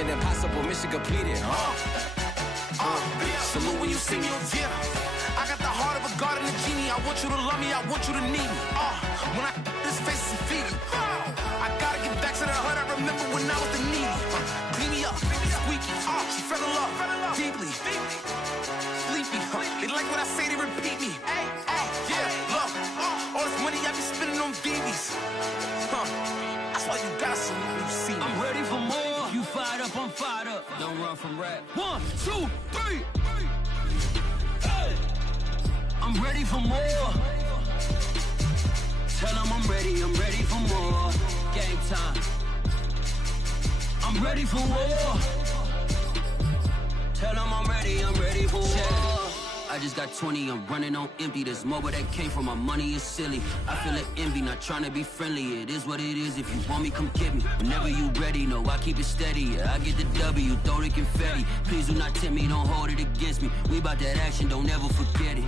Mission impossible, mission completed. Salute when you see me. Yeah, I got the heart of a god and a genie. I want you to love me, I want you to need me. When I this face is Fiji. I gotta get back to the hood. I remember when I was the needy. Clean me up, squeaky. She fell in love deeply. Sleepy. They like what I say, they repeat me. Yeah, look, all this money I be spending on BBs. That's why you gotta salute when you see me. I'm ready for more. You fired up, I'm fired up. Don't run from rap. 1, 2, 3. Hey. I'm ready for more. Tell them I'm ready for more. Game time. I'm ready for war. Tell them I'm ready for war. I just got 20, I'm running on empty. This mobile that came from my money is silly. I feel it envy, not trying to be friendly. It is what it is, if you want me, come get me. Whenever you ready, no, I keep it steady. Yeah, I get the W, throw the confetti. Please do not tempt me, don't hold it against me. We about that action, don't ever forget it.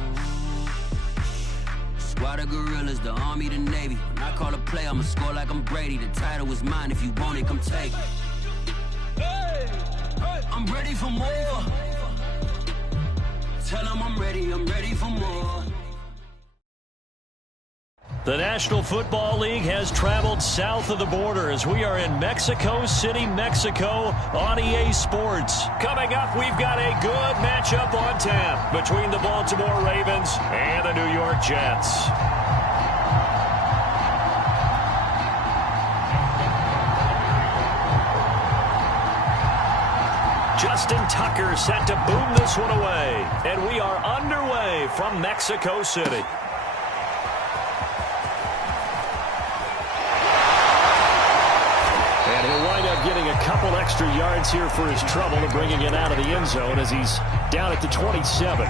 Squad of gorillas, the army, the navy. When I call a play, I'ma score like I'm Brady. The title is mine, if you want it, come take it. Hey, I'm ready for more. Tell them I'm ready for more. The National Football League has traveled south of the border as we are in Mexico City, Mexico on EA Sports. Coming up, we've got a good matchup on tap between the Baltimore Ravens and the New York Jets. Justin Tucker set to boom this one away. And we are underway from Mexico City. And he'll wind up getting a couple extra yards here for his trouble and bringing it out of the end zone as he's down at the 27.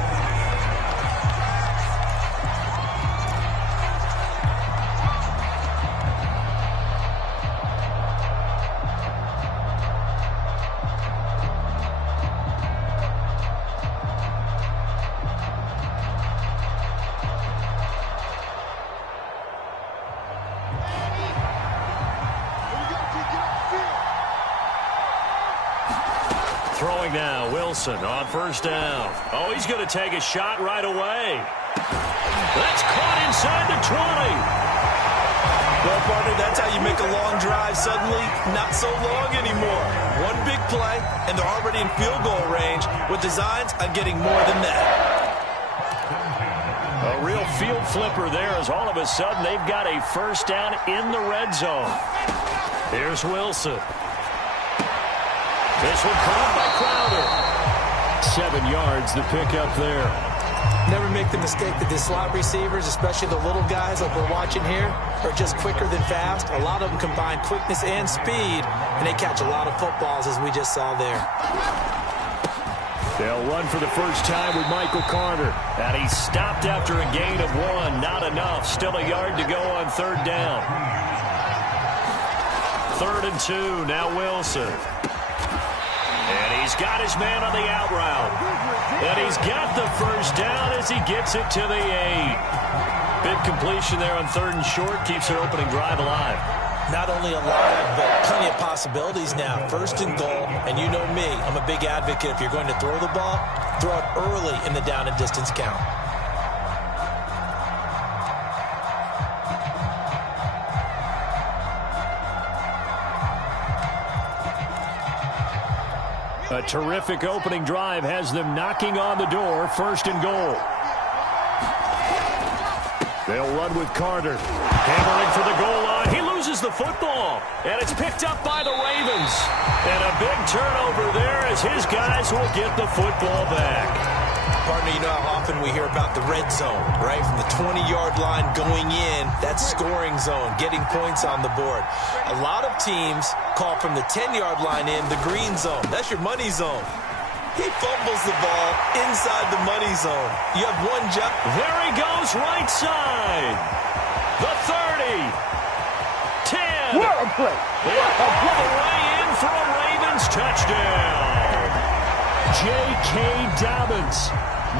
Throwing now, Wilson on first down. Oh, he's going to take a shot right away. That's caught inside the 20. Well, partner, that's how you make a long drive suddenly not so long anymore. One big play, and they're already in field goal range with designs on getting more than that. A real field flipper there as all of a sudden they've got a first down in the red zone. Here's Wilson. This one caught by Crowder. 7 yards, the pickup there. Never make the mistake that the slot receivers, especially the little guys like we're watching here, are just quicker than fast. A lot of them combine quickness and speed, and they catch a lot of footballs, as we just saw there. They'll run for the first time with Michael Carter. And he stopped after a gain of 1. Not enough. Still a yard to go on third down. 3rd and 2. Now Wilson. And he's got his man on the out route. And he's got the first down as he gets it to the 8. Big completion there on 3rd and short. Keeps their opening drive alive. Not only alive, but plenty of possibilities now. 1st and goal, and you know me, I'm a big advocate. If you're going to throw the ball, throw it early in the down and distance count. A terrific opening drive has them knocking on the door. 1st and goal. They'll run with Carter. Hammering for the goal line. He loses the football. And it's picked up by the Ravens. And a big turnover there as his guys will get the football back. Partner, you know how often we hear about the red zone, right? From the 20-yard line going in, that's scoring zone, getting points on the board. A lot of teams call from the 10-yard line in the green zone. That's your money zone. He fumbles the ball inside the money zone. You have one job. There he goes, right side. The 30. 10. What a play. All the way in for a Ravens touchdown. J.K. Dobbins,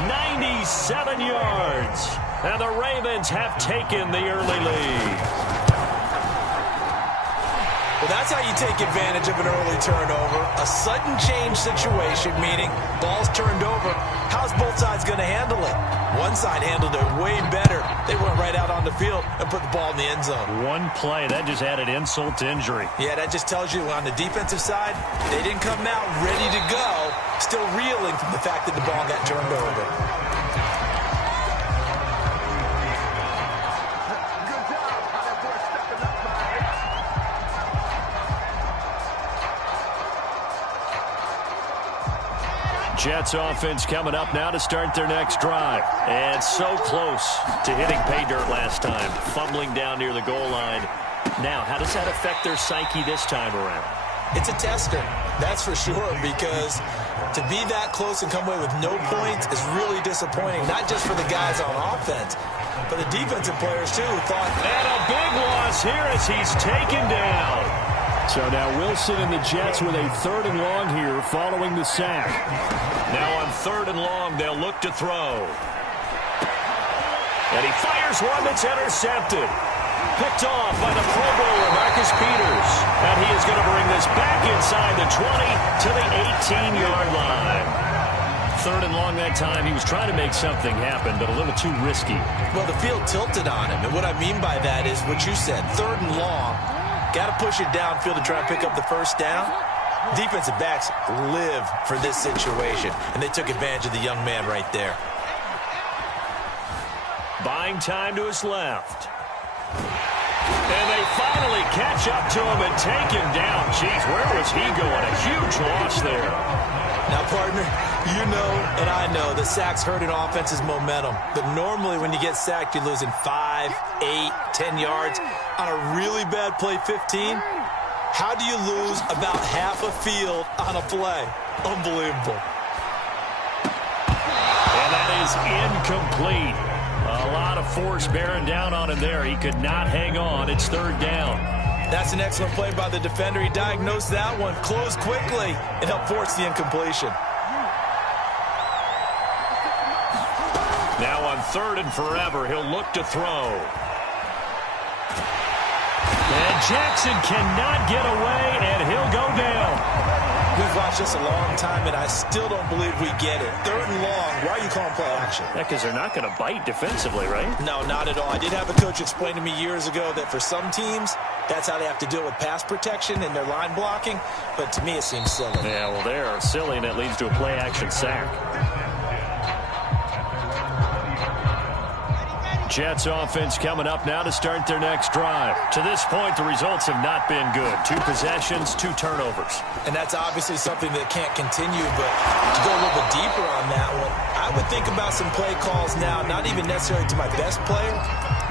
97 yards. And the Ravens have taken the early lead. Well, that's how you take advantage of an early turnover. A sudden change situation, meaning ball's turned over. How's both sides going to handle it? One side handled it way better. They went right out on the field and put the ball in the end zone. One play, that just added insult to injury. Yeah, that just tells you on the defensive side, they didn't come out ready to go, still reeling from the fact that the ball got turned over. Jets offense coming up now to start their next drive. And so close to hitting pay dirt last time. Fumbling down near the goal line. Now, how does that affect their psyche this time around? It's a tester, that's for sure, because to be that close and come away with no points is really disappointing, not just for the guys on offense, but the defensive players, too, who thought... And a big loss here as he's taken down. So now Wilson and the Jets with a 3rd and long here following the sack. Now on 3rd and long, they'll look to throw. And he fires one that's intercepted. Picked off by the Pro Bowler, Marcus Peters. And he is going to bring this back inside the 20 to the 18-yard line. 3rd and long that time. He was trying to make something happen, but a little too risky. Well, the field tilted on him. And what I mean by that is what you said, 3rd and long. Got to push it downfield to try and pick up the first down. Defensive backs live for this situation, and they took advantage of the young man right there. Buying time to his left. And they finally catch up to him and take him down. Jeez, where was he going? A huge loss there. Now, partner, you know and I know the sacks hurt an offense's momentum. But normally when you get sacked, you're losing 5, 8, 10 yards. On a really bad play 15, how do you lose about half a field on a play? Unbelievable. And that is incomplete. A lot of force bearing down on him there. He could not hang on. It's 3rd down. That's an excellent play by the defender. He diagnosed that one, closed quickly, and helped force the incompletion. Now on 3rd and forever, he'll look to throw. And Jackson cannot get away, and he'll go down. We've watched this a long time, and I still don't believe we get it. 3rd and long, why are you calling play action? Yeah, because they're not going to bite defensively, right? No, not at all. I did have a coach explain to me years ago that for some teams, that's how they have to deal with pass protection and their line blocking. But to me, it seems silly. Yeah, well, they're silly, and it leads to a play-action sack. Jets offense coming up now to start their next drive. To this point, the results have not been good. 2 possessions, 2 turnovers. And that's obviously something that can't continue, but to go a little bit deeper on that one, I would think about some play calls now, not even necessarily to my best player,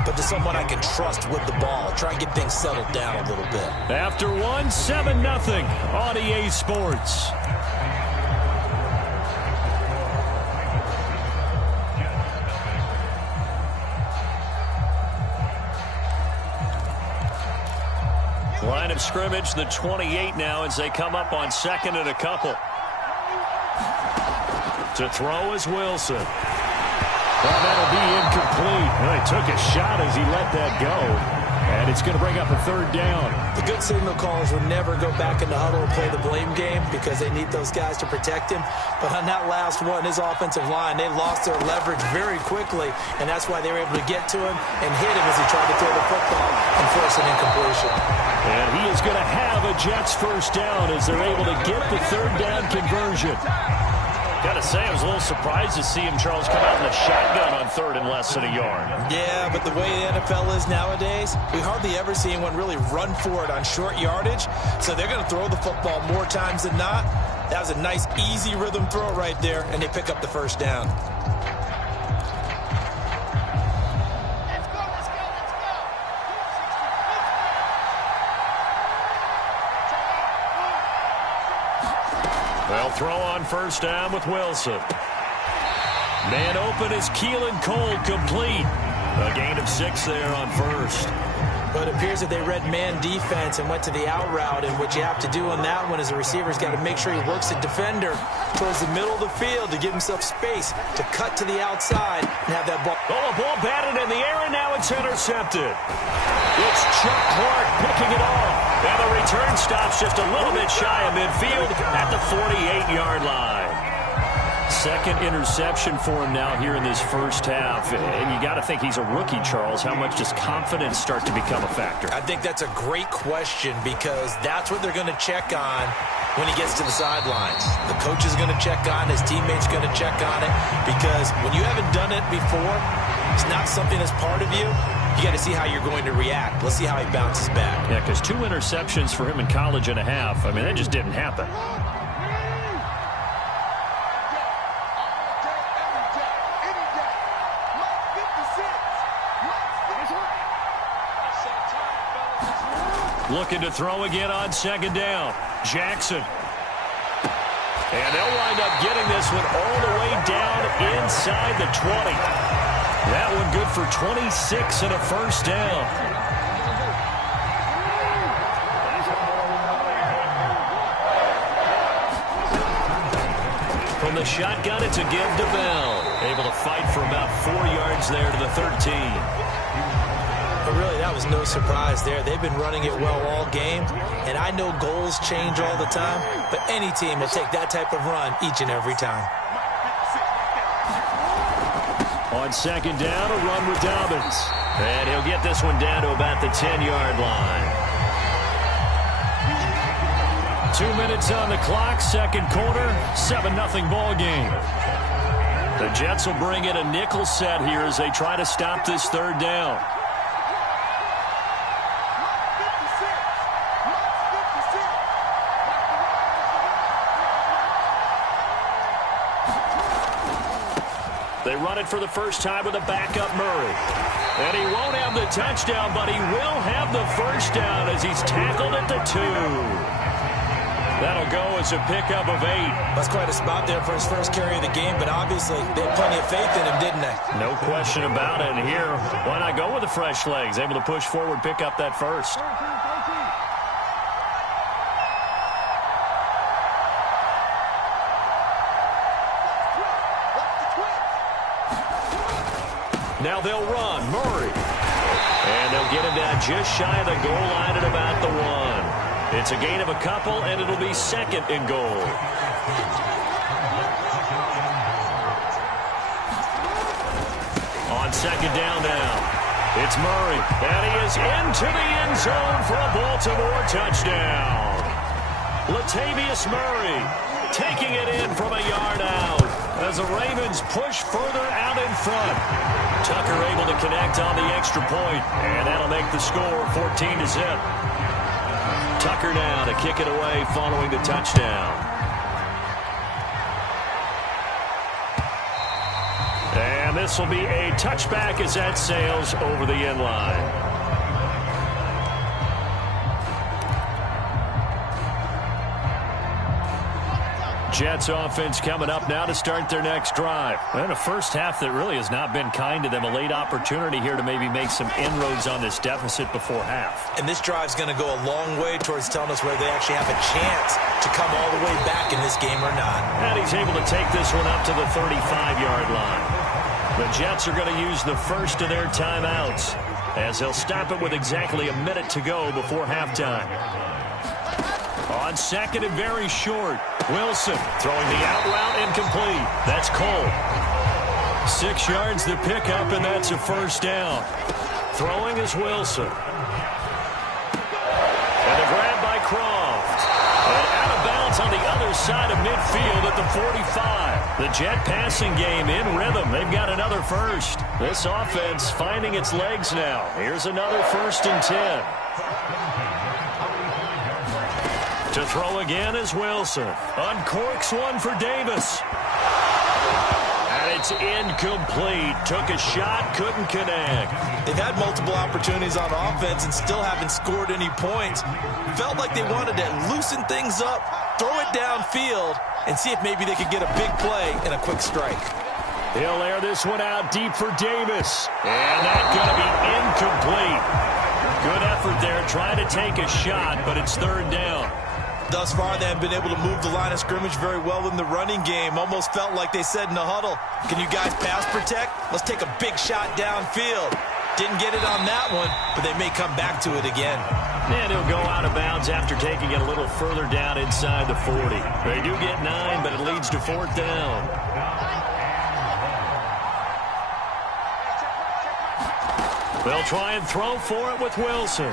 but to someone I can trust with the ball. Try and get things settled down a little bit. After 1, 7-0 on EA Sports. Line of scrimmage, the 28 now as they come up on 2nd and a couple. To throw is Wilson. Well, that'll be incomplete. Well, he took a shot as he let that go. And it's going to bring up a 3rd down. The good signal callers would never go back in the huddle and play the blame game because they need those guys to protect him. But on that last one, his offensive line, they lost their leverage very quickly, and that's why they were able to get to him and hit him as he tried to throw the football and force an incompletion. And he is going to have a Jets first down as they're able to get the 3rd down conversion. Got to say, I was a little surprised to see him, Charles, come out in the shotgun on 3rd and less than a yard. Yeah, but the way the NFL is nowadays, we hardly ever see anyone really run for it on short yardage. So they're going to throw the football more times than not. That was a nice, easy rhythm throw right there, and they pick up the first down. They'll throw on first down with Wilson. Man open is Keelan Cole, complete. A gain of 6 there on first. But it appears that they read man defense and went to the out route, and what you have to do on that one is the receiver's got to make sure he works the defender towards the middle of the field to give himself space to cut to the outside and have that ball. Oh, a ball batted in the air, and now it's intercepted. It's Chuck Clark picking it off. And the return stops just a little bit shy of midfield at the 48-yard line. Second interception for him now here in this first half. And you got to think he's a rookie, Charles. How much does confidence start to become a factor? I think that's a great question because that's what they're going to check on when he gets to the sidelines. The coach is going to check on, his teammates going to check on it, because when you haven't done it before, it's not something that's part of you. You got to see how you're going to react. Let's see how he bounces back. Yeah, because 2 interceptions for him in college and a half. I mean, that just didn't happen. Looking to throw again on second down. Jackson. And they'll wind up getting this one all the way down inside the 20. That one good for 26 and a first down. From the shotgun, it's a give to Bell. Able to fight for about 4 yards there to the 13. But really, that was no surprise there. They've been running it well all game, and I know goals change all the time, but any team will take that type of run each and every time. On second down, a run with Dobbins. And he'll get this one down to about the 10-yard line. 2 minutes on the clock, second quarter, 7-0 ball game. The Jets will bring in a nickel set here as they try to stop this third down. They run it for the first time with a backup Murray. And he won't have the touchdown, but he will have the first down as he's tackled at the 2. That'll go as a pickup of 8. That's quite a spot there for his first carry of the game, but obviously they had plenty of faith in him, didn't they? No question about it. And here, why not go with the fresh legs? Able to push forward, pick up that first. Now they'll run. Murray. And they'll get him down just shy of the goal line at about the 1. It's a gain of a couple, and it'll be second and goal. On second down now, it's Murray. And he is into the end zone for a Baltimore touchdown. Latavius Murray taking it in from a yard out as the Ravens push further out in front. Tucker able to connect on the extra point, and that'll make the score 14-0. Tucker now to kick it away following the touchdown. And this will be a touchback as that sails over the end line. Jets offense coming up now to start their next drive. And a first half that really has not been kind to them. A late opportunity here to maybe make some inroads on this deficit before half. And this drive's going to go a long way towards telling us whether they actually have a chance to come all the way back in this game or not. And he's able to take this one up to the 35-yard line. The Jets are going to use the first of their timeouts as they'll stop it with exactly a minute to go before halftime. On second and very short, Wilson throwing the out route incomplete. That's Cole. 6 yards to pick up, and that's a first down. Throwing is Wilson. And a grab by Croft. And out of bounds on the other side of midfield at the 45. The Jet passing game in rhythm. They've got another first. This offense finding its legs now. Here's another 1st and 10. To throw again is Wilson. Uncorks one for Davis. And it's incomplete. Took a shot, couldn't connect. They've had multiple opportunities on offense and still haven't scored any points. Felt like they wanted to loosen things up, throw it downfield, and see if maybe they could get a big play and a quick strike. He'll air this one out deep for Davis. And that's going to be incomplete. Good effort there, trying to take a shot, but it's third down. Thus far, they haven't been able to move the line of scrimmage very well in the running game. Almost felt like they said in the huddle, can you guys pass protect? Let's take a big shot downfield. Didn't get it on that one, but they may come back to it again. And he'll go out of bounds after taking it a little further down inside the 40. They do get 9, but it leads to 4th down. They'll try and throw for it with Wilson.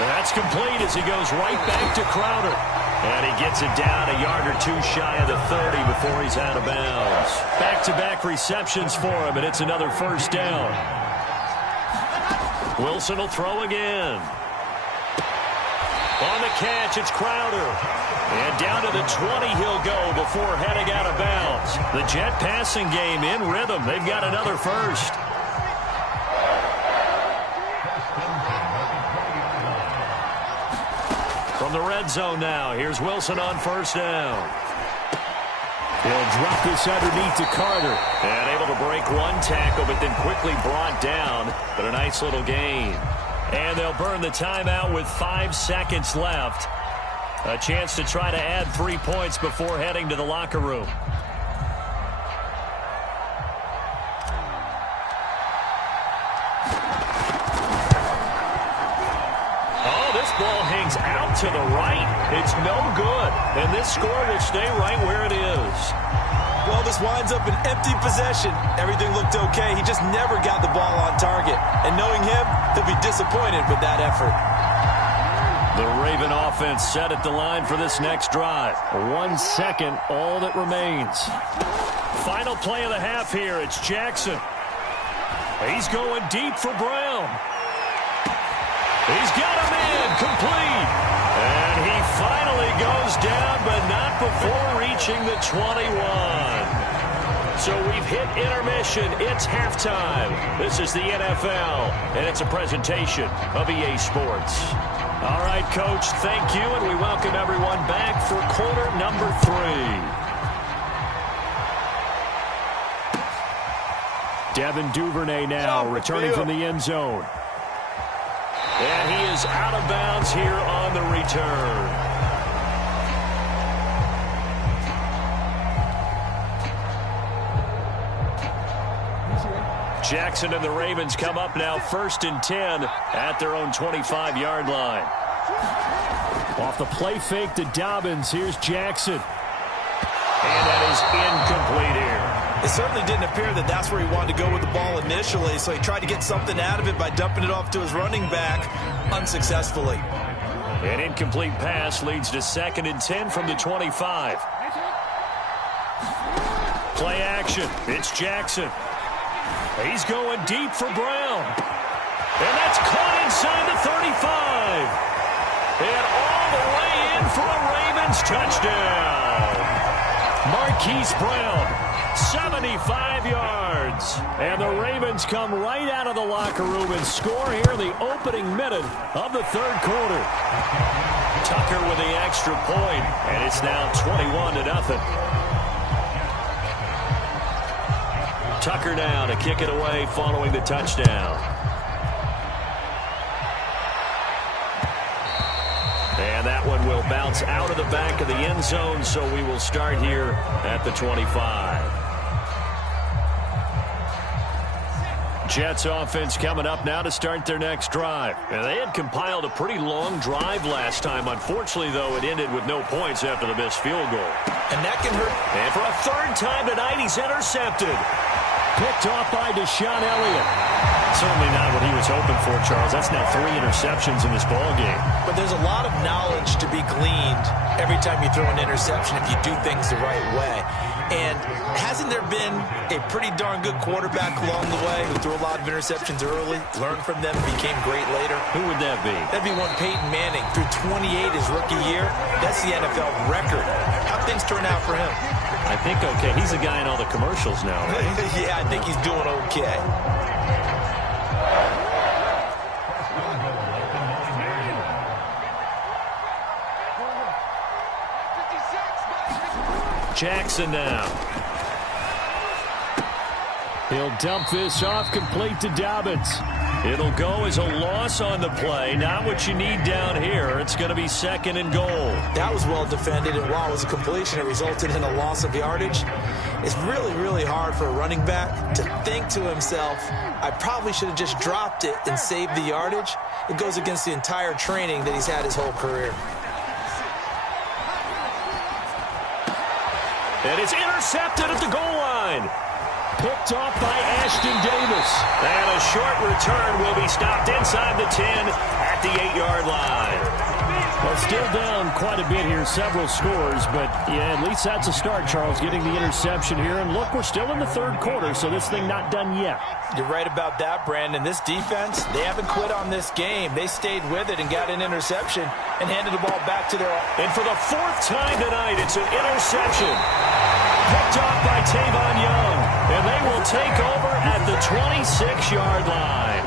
That's complete as he goes right back to Crowder. And he gets it down a yard or two shy of the 30 before he's out of bounds. Back-to-back receptions for him, and it's another 1st down. Wilson will throw again. On the catch, it's Crowder. And down to the 20 he'll go before heading out of bounds. The Jet passing game in rhythm. They've got another 1st. From the red zone now, here's Wilson on 1st down. He'll drop this underneath to Carter. And able to break one tackle, but then quickly brought down. But a nice little gain. And they'll burn the timeout with 5 seconds left. A chance to try to add 3 points before heading to the locker room. Ball hangs out to the right. It's no good. And this score will stay right where it is. Well, this winds up an empty possession. Everything looked okay. He just never got the ball on target. And knowing him, he'll be disappointed with that effort. The Raven offense set at the line for this next drive. 1 second, all that remains. Final play of the half here. It's Jackson. He's going deep for Brown. He's got him in, complete. And he finally goes down, but not before reaching the 21. So we've hit intermission. It's halftime. This is the NFL, and it's a presentation of EA Sports. All right, Coach, thank you, and we welcome everyone back for quarter number 3. Devin Duvernay now returning from the end zone. And he is out of bounds here on the return. Jackson and the Ravens come up now 1st and 10 at their own 25-yard line. Off the play fake to Dobbins, here's Jackson. And that is incomplete here. It certainly didn't appear that that's where he wanted to go with the ball initially, so he tried to get something out of it by dumping it off to his running back unsuccessfully. An incomplete pass leads to 2nd and 10 from the 25. Play action. It's Jackson. He's going deep for Brown. And that's caught inside the 35. And all the way in for a Ravens touchdown. Marquise Brown, 75 yards. And the Ravens come right out of the locker room and score here in the opening minute of the 3rd quarter. Tucker with the extra point, and it's now 21-0. Tucker now to kick it away following the touchdown. And that one will bounce out of the back of the end zone, so we will start here at the 25. Jets offense coming up now to start their next drive. And they had compiled a pretty long drive last time. Unfortunately, though, it ended with no points after the missed field goal. And that can hurt. And for a 3rd time tonight, he's intercepted. Picked off by Deshaun Elliott. Certainly not what he was hoping for, Charles. That's now 3 interceptions in this ballgame. But there's a lot of knowledge to be gleaned every time you throw an interception if you do things the right way. And hasn't there been a pretty darn good quarterback along the way who threw a lot of interceptions early, learned from them, became great later? Who would that be? That'd be one Peyton Manning. Threw 28 his rookie year. That's the NFL record. How'd things turn out for him? I think okay. He's a guy in all the commercials now, right? Yeah, I think he's doing okay. Jackson now. He'll dump this off complete to Dobbins. It'll go as a loss on the play. Not what you need down here. It's going to be 2nd and goal. That was well defended, and while it was a completion, it resulted in a loss of yardage. It's really, really hard for a running back to think to himself, I probably should have just dropped it and saved the yardage. It goes against the entire training that he's had his whole career. And it's intercepted at the goal line. Picked off by Ashton Davis. And a short return will be stopped inside the 10 at the 8-yard line. Well, still down quite a bit here, several scores, but yeah, at least that's a start, Charles, getting the interception here. And look, we're still in the 3rd quarter, so this thing not done yet. You're right about that, Brandon. This defense, they haven't quit on this game. They stayed with it and got an interception and handed the ball back to their... And for the 4th time tonight, it's an interception. Picked off by Tavon Young. And they will take over at the 26-yard line.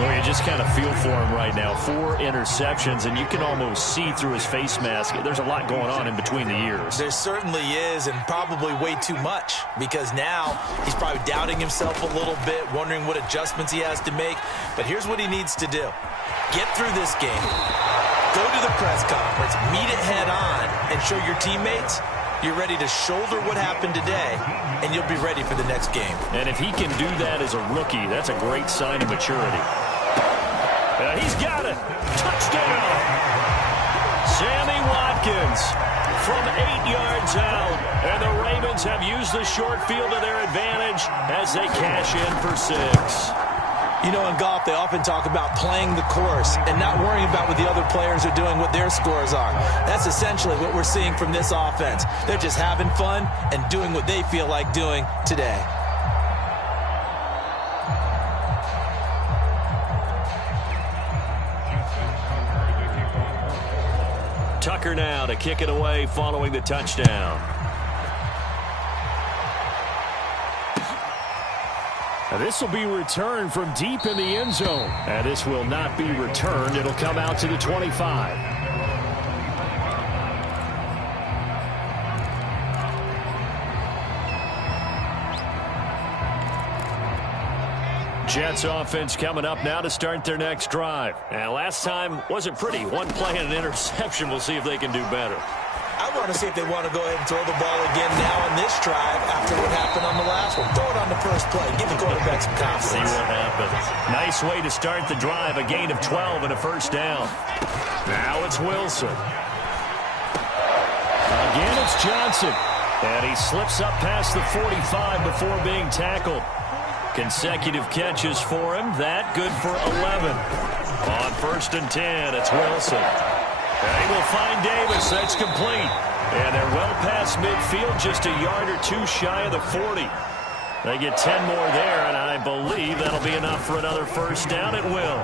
Well, you just kind of feel for him right now. 4 interceptions, and you can almost see through his face mask. There's a lot going on in between the ears. There certainly is, and probably way too much, because now he's probably doubting himself a little bit, wondering what adjustments he has to make. But here's what he needs to do. Get through this game. Go to the press conference, meet it head on, and show your teammates you're ready to shoulder what happened today, and you'll be ready for the next game. And if he can do that as a rookie, that's a great sign of maturity. He's got it. Touchdown. Sammy Watkins from 8 yards out. And the Ravens have used the short field to their advantage as they cash in for 6. You know, in golf, they often talk about playing the course and not worrying about what the other players are doing, what their scores are. That's essentially what we're seeing from this offense. They're just having fun and doing what they feel like doing today. Tucker now to kick it away following the touchdown. This will be returned from deep in the end zone. And this will not be returned. It'll come out to the 25. Jets offense coming up now to start their next drive. And last time wasn't pretty. 1 play and an interception. We'll see if they can do better. I want to see if they want to go ahead and throw the ball again now on this drive after what happened on the last one. Throw it on the first play. Give the quarterback some confidence. See what happens. Nice way to start the drive. A gain of 12 and a first down. Now it's Wilson. Again, it's Johnson. And he slips up past the 45 before being tackled. Consecutive catches for him. That good for 11. On 1st and 10, it's Wilson. They will find Davis. That's complete. And they're well past midfield, just a yard or 2 shy of the 40. They get 10 more there, and I believe that'll be enough for another first down. It will.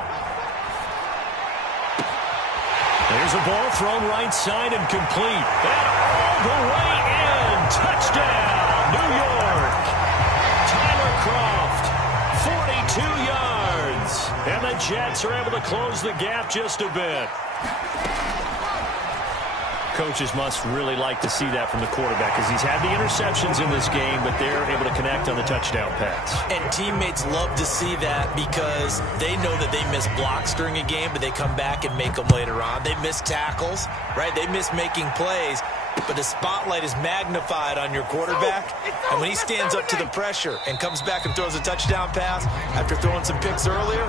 There's a ball thrown right side and complete. And all the way in. Touchdown, New York. Tyler Croft, 42 yards. And the Jets are able to close the gap just a bit. Coaches must really like to see that from the quarterback, because he's had the interceptions in this game, but they're able to connect on the touchdown pass. And teammates love to see that because they know that they miss blocks during a game, but they come back and make them later on. They miss tackles, right? They miss making plays, but the spotlight is magnified on your quarterback. And when he stands up to the pressure and comes back and throws a touchdown pass after throwing some picks earlier,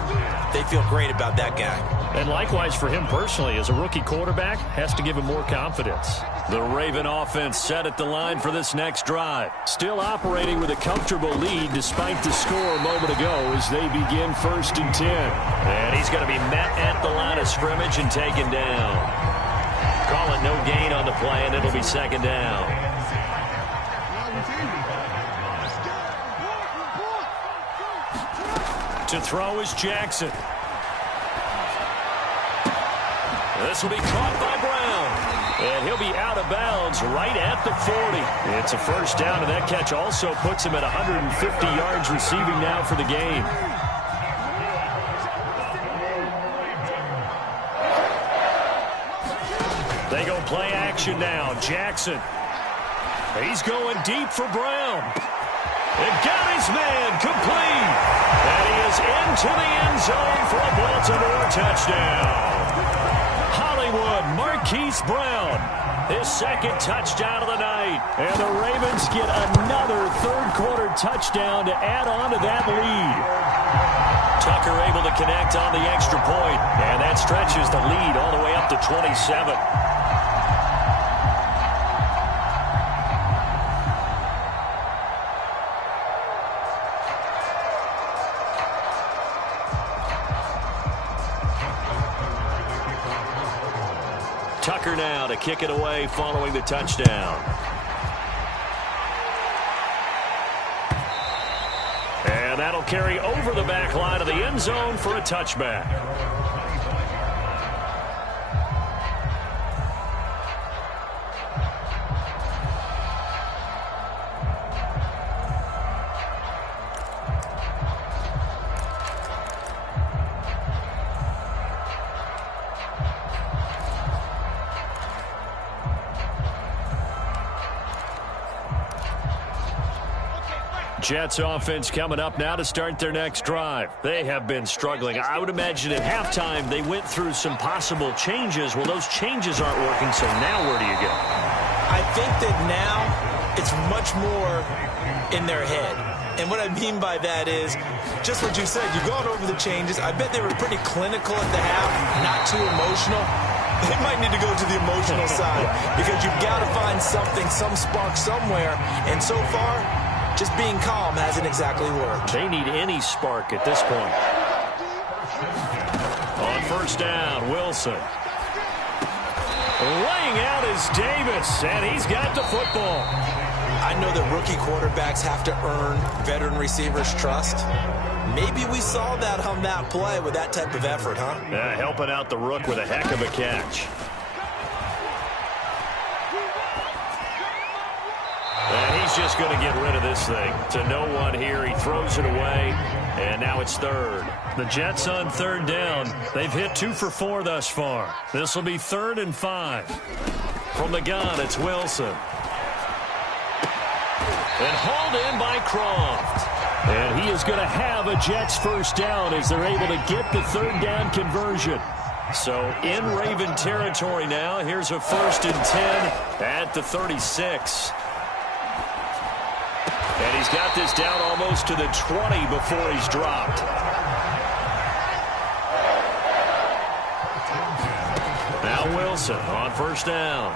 they feel great about that guy. And likewise for him personally, as a rookie quarterback, has to give him more confidence. The Raven offense set at the line for this next drive. Still operating with a comfortable lead despite the score a moment ago as they begin 1st and 10. And he's going to be met at the line of scrimmage and taken down. Call it no gain on the play, and it'll be 2nd down. To throw is Jackson. This will be caught by Brown. And he'll be out of bounds right at the 40. It's a first down, and that catch also puts him at 150 yards receiving now for the game. They go play action now. Jackson. He's going deep for Brown. And got his man complete. And he is into the end zone for a Baltimore touchdown. Hollywood Marquise Brown, his second touchdown of the night. And the Ravens get another third-quarter touchdown to add on to that lead. Tucker able to connect on the extra point, and that stretches the lead all the way up to 27. Tucker now to kick it away following the touchdown. And that'll carry over the back line of the end zone for a touchback. Jets offense coming up now to start their next drive. They have been struggling. I would imagine at halftime they went through some possible changes. Well, those changes aren't working, so now where do you go? I think that now it's much more in their head. And what I mean by that is, just what you said, you've gone over the changes. I bet they were pretty clinical at the half, not too emotional. They might need to go to the emotional side because you've got to find something, some spark somewhere. And so far, just being calm hasn't exactly worked. They need any spark at this point. On first down, Wilson. Laying out is Davis, and he's got the football. I know that rookie quarterbacks have to earn veteran receivers' trust. Maybe we saw that on that play with that type of effort, huh? Helping out the rook with a heck of a catch. And he's just going to get rid of this thing. To no one here. He throws it away. And now it's third. The Jets on third down. They've hit 2 for 4 thus far. This will be 3rd and 5. From the gun, it's Wilson. And hauled in by Croft. And he is going to have a Jets first down as they're able to get the third down conversion. So in Raven territory now. Here's a 1st and 10 at the 36. And he's got this down almost to the 20 before he's dropped. Now Wilson on first down.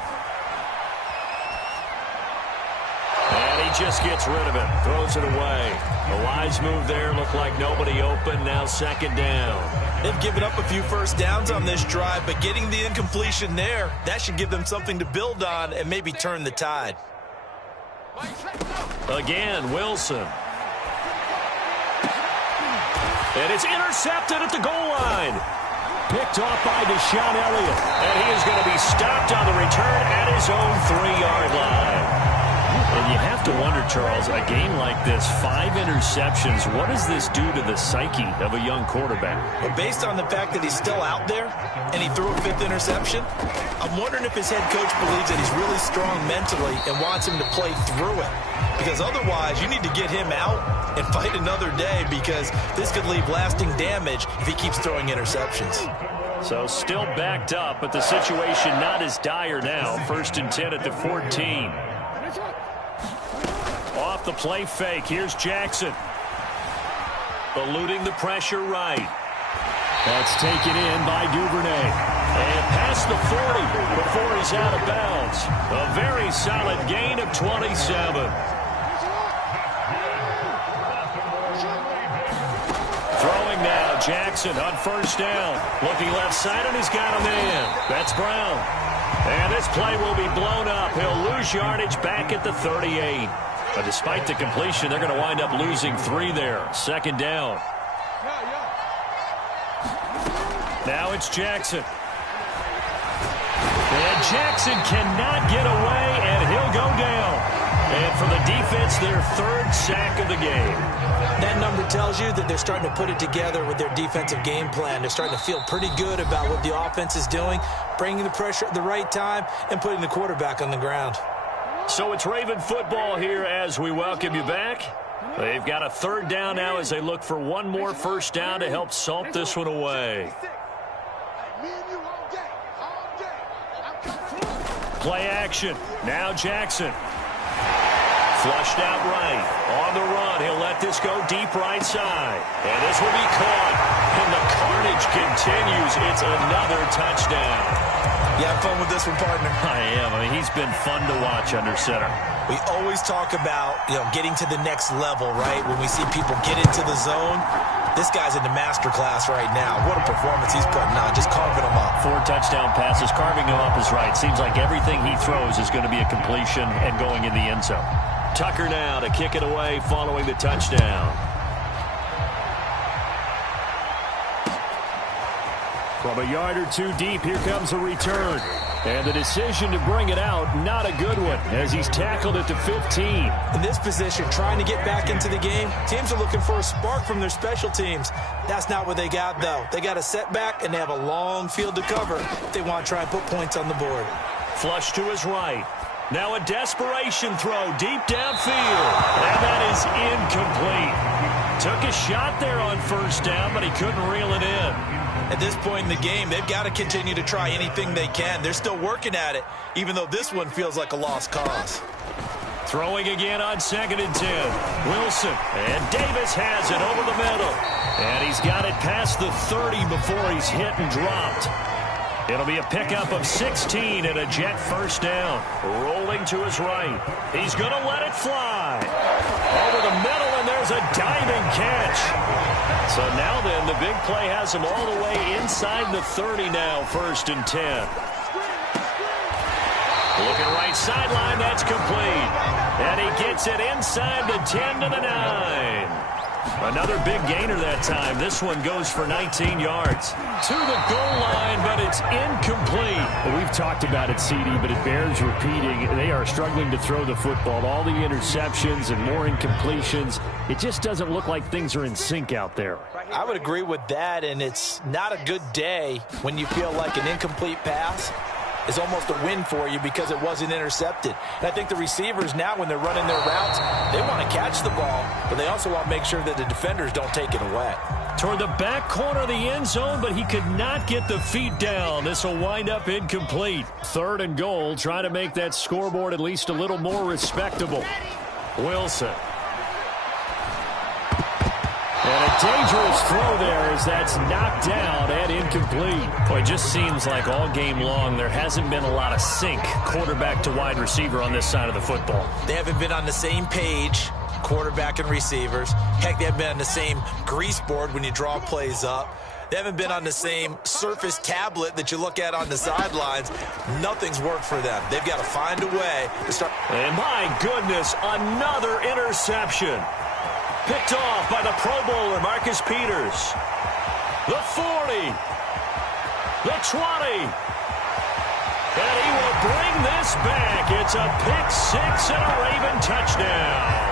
And he just gets rid of it. Throws it away. A wise move there. Looked like nobody open. Now 2nd down. They've given up a few first downs on this drive, but getting the incompletion there, that should give them something to build on and maybe turn the tide. Again, Wilson. And it's intercepted at the goal line. Picked off by Deshaun Elliott. And he is going to be stopped on the return at his own 3-yard line. And you have to wonder, Charles, a game like this, 5 interceptions, what does this do to the psyche of a young quarterback? Well, based on the fact that he's still out there and he threw a 5th interception, I'm wondering if his head coach believes that he's really strong mentally and wants him to play through it. Because otherwise, you need to get him out and fight another day because this could leave lasting damage if he keeps throwing interceptions. So still backed up, but the situation not as dire now. 1st and 10 at the 14. Off the play fake. Here's Jackson. Eluding the pressure right. That's taken in by Duvernay. And past the 40 before he's out of bounds. A very solid gain of 27. Throwing now, Jackson on first down. Looking left side, and he's got a man. That's Brown. And this play will be blown up. He'll lose yardage back at the 38. But despite the completion, they're going to wind up losing 3 there. 2nd down. Now it's Jackson. And Jackson cannot get away, and he'll go down. And for the defense, their 3rd sack of the game. That number tells you that they're starting to put it together with their defensive game plan. They're starting to feel pretty good about what the offense is doing, bringing the pressure at the right time, and putting the quarterback on the ground. So it's Raven football here as we welcome you back. They've got a third down now as they look for one more first down to help salt this one away. Play action. Now Jackson. Flushed out right. On the run. He'll let this go deep right side. And this will be caught. And the carnage continues. It's another touchdown. You have fun with this one, partner? I am. I mean, he's been fun to watch under center. We always talk about, getting to the next level, right? When we see people get into the zone, this guy's in the master class right now. What a performance he's putting on, just carving them up. 4 touchdown passes. Carving them up is right. Seems like everything he throws is going to be a completion and going in the end zone. Tucker now to kick it away following the touchdown. From a yard or two deep, here comes a return. And the decision to bring it out, not a good one, as he's tackled at the 15. In this position, trying to get back into the game, teams are looking for a spark from their special teams. That's not what they got, though. They got a setback, and they have a long field to cover if they want to try and put points on the board. Flush to his right. Now a desperation throw deep downfield. And that is incomplete. Took a shot there on first down, but he couldn't reel it in. At this point in the game, they've got to continue to try anything they can. They're still working at it, even though this one feels like a lost cause. Throwing again on 2nd and 10. Wilson, and Davis has it over the middle. And he's got it past the 30 before he's hit and dropped. It'll be a pickup of 16 and a Jet first down. Rolling to his right. He's going to let it fly. Over the middle, and there's a diving catch. So now then, the big play has him all the way inside the 30 now, 1st and 10. Looking right sideline, that's complete. And he gets it inside the 10 to the 9. Another big gainer that time. This one goes for 19 yards. To the goal line, but it's incomplete. Well, we've talked about it, CD, but it bears repeating. They are struggling to throw the football. All the interceptions and more incompletions. It just doesn't look like things are in sync out there. I would agree with that, and it's not a good day when you feel like an incomplete pass is almost a win for you because it wasn't intercepted. And I think the receivers now, when they're running their routes, they want to catch the ball, but they also want to make sure that the defenders don't take it away. Toward the back corner of the end zone, but he could not get the feet down. This will wind up incomplete. 3rd and goal, trying to make that scoreboard at least a little more respectable. Wilson. And a dangerous throw there as that's knocked down and incomplete. Boy, it just seems like all game long there hasn't been a lot of sync quarterback to wide receiver on this side of the football. They haven't been on the same page, quarterback and receivers. Heck, they haven't been on the same grease board when you draw plays up. They haven't been on the same Surface tablet that you look at on the sidelines. Nothing's worked for them. They've got to find a way to start. And my goodness, another interception. Picked off by the Pro Bowler, Marcus Peters. The 40. The 20. And he will bring this back. It's a pick 6 and a Raven touchdown.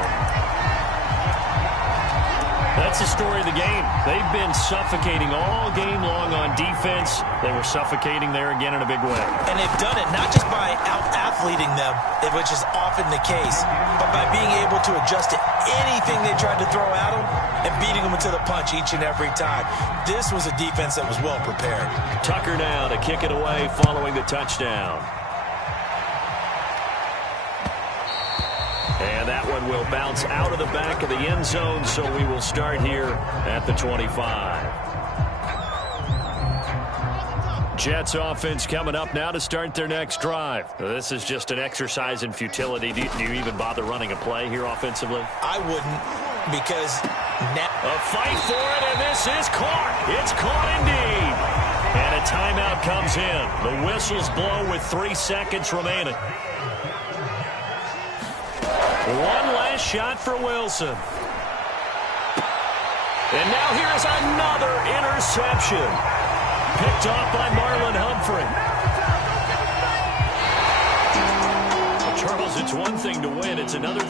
That's the story of the game. They've been suffocating all game long on defense. They were suffocating there again in a big way. And they've done it not just by out-athleting them, which is often the case, but by being able to adjust to anything they tried to throw at them and beating them into the punch each and every time. This was a defense that was well prepared. Tucker now to kick it away following the touchdown. And that one will bounce out of the back of the end zone, so we will start here at the 25. Jets offense coming up now to start their next drive. This is just an exercise in futility. Do you even bother running a play here offensively? I wouldn't, because now a fight for it, and this is caught. It's caught indeed. And a timeout comes in. The whistles blow with 3 seconds remaining. One last shot for Wilson. And now here's another interception. Picked off by Marlon Humphrey. Well, Charles, it's one thing to win. It's another thing.